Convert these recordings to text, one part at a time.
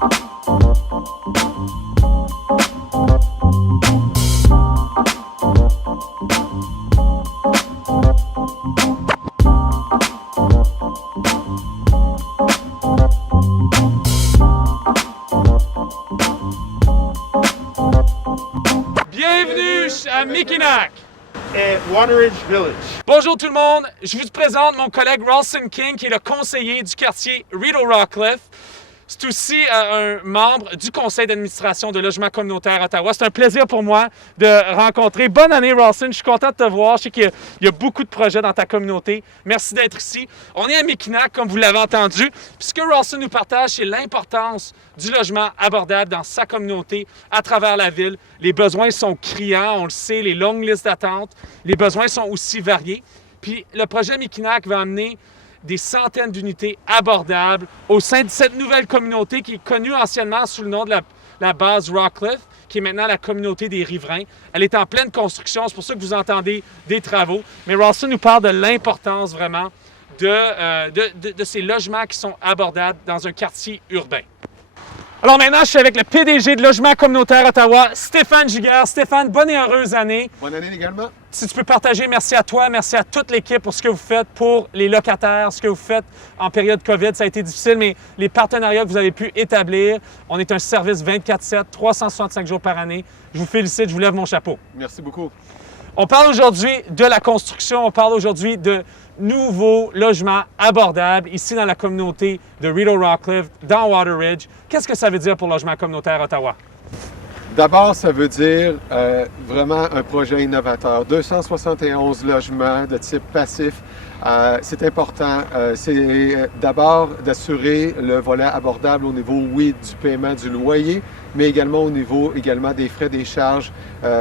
Bienvenue à Mikinak et Wateridge Village. Bonjour tout le monde, je vous présente mon collègue Ralston King qui est le conseiller du quartier Rideau Rockcliffe. C'est aussi un membre du conseil d'administration de Logement communautaire Ottawa. C'est un plaisir pour moi de rencontrer. Bonne année Ralston, je suis content de te voir. Je sais qu'il y a beaucoup de projets dans ta communauté. Merci d'être ici. On est à Mikinak, comme vous l'avez entendu. Puis ce que Ralston nous partage, c'est l'importance du logement abordable dans sa communauté à travers la ville. Les besoins sont criants, on le sait, les longues listes d'attente. Les besoins sont aussi variés. Puis le projet Mikinak va amener des centaines d'unités abordables au sein de cette nouvelle communauté qui est connue anciennement sous le nom de la base Rockcliffe, qui est maintenant la communauté des riverains. Elle est en pleine construction, c'est pour ça que vous entendez des travaux. Mais Ralston nous parle de l'importance vraiment de ces logements qui sont abordables dans un quartier urbain. Alors maintenant, je suis avec le PDG de Logement communautaire Ottawa, Stéphane Giguère. Stéphane, bonne et heureuse année. Bonne année également. Si tu peux partager, merci à toi, merci à toute l'équipe pour ce que vous faites pour les locataires, ce que vous faites en période COVID. Ça a été difficile, mais les partenariats que vous avez pu établir, on est un service 24/7, 365 jours par année. Je vous félicite, je vous lève mon chapeau. Merci beaucoup. On parle aujourd'hui de la construction, on parle aujourd'hui de nouveaux logements abordables ici dans la communauté de Rideau Rockcliffe, dans Wateridge. Qu'est-ce que ça veut dire pour Logement communautaire Ottawa? D'abord, ça veut dire vraiment un projet innovateur. 271 logements de type passif. C'est important. C'est d'abord d'assurer le volet abordable au niveau, oui, du paiement du loyer, mais également au niveau des frais, des charges,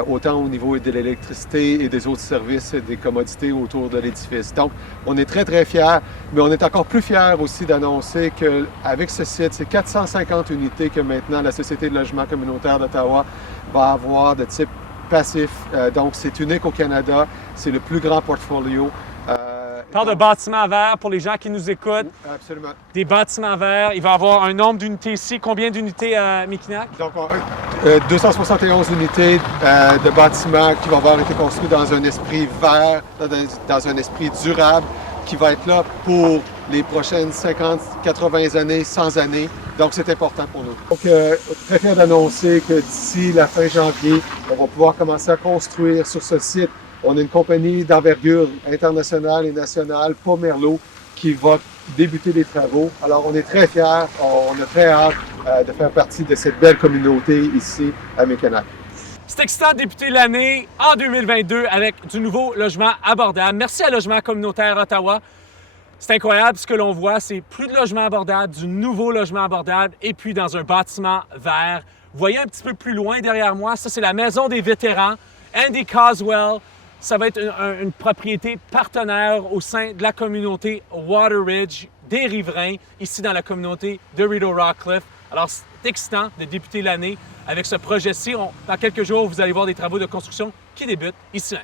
autant au niveau de l'électricité et des autres services et des commodités autour de l'édifice. Donc, on est très, très fiers, mais on est encore plus fiers aussi d'annoncer qu'avec ce site, c'est 450 unités que maintenant la Société de logement communautaire d'Ottawa va avoir de type passif. Donc, c'est unique au Canada. C'est le plus grand portfolio. On parle de bâtiments verts pour les gens qui nous écoutent. Absolument. Des bâtiments verts. Il va y avoir un nombre d'unités ici. Combien d'unités à Mikinak? Donc, 271 unités de bâtiments qui vont avoir été construits dans un esprit vert, dans un esprit durable, qui va être là pour les prochaines 50, 80 années, 100 années. Donc, c'est important pour nous. Donc, très fier d'annoncer que d'ici la fin janvier, on va pouvoir commencer à construire sur ce site. On a une compagnie d'envergure internationale et nationale, Pomerleau, qui va débuter les travaux. Alors, on est très fiers, on a très hâte de faire partie de cette belle communauté ici à Mikinak. C'est excitant de débuter l'année en 2022 avec du nouveau logement abordable. Merci à Logement communautaire Ottawa. C'est incroyable ce que l'on voit, c'est plus de logements abordables, du nouveau logement abordable et puis dans un bâtiment vert. Vous voyez un petit peu plus loin derrière moi, ça c'est la maison des vétérans, Andy Coswell. Ça va être une propriété partenaire au sein de la communauté Wateridge, des riverains, ici dans la communauté de Rideau Rockcliffe. Alors, c'est excitant de débuter l'année avec ce projet-ci. Dans quelques jours, vous allez voir des travaux de construction qui débutent ici même.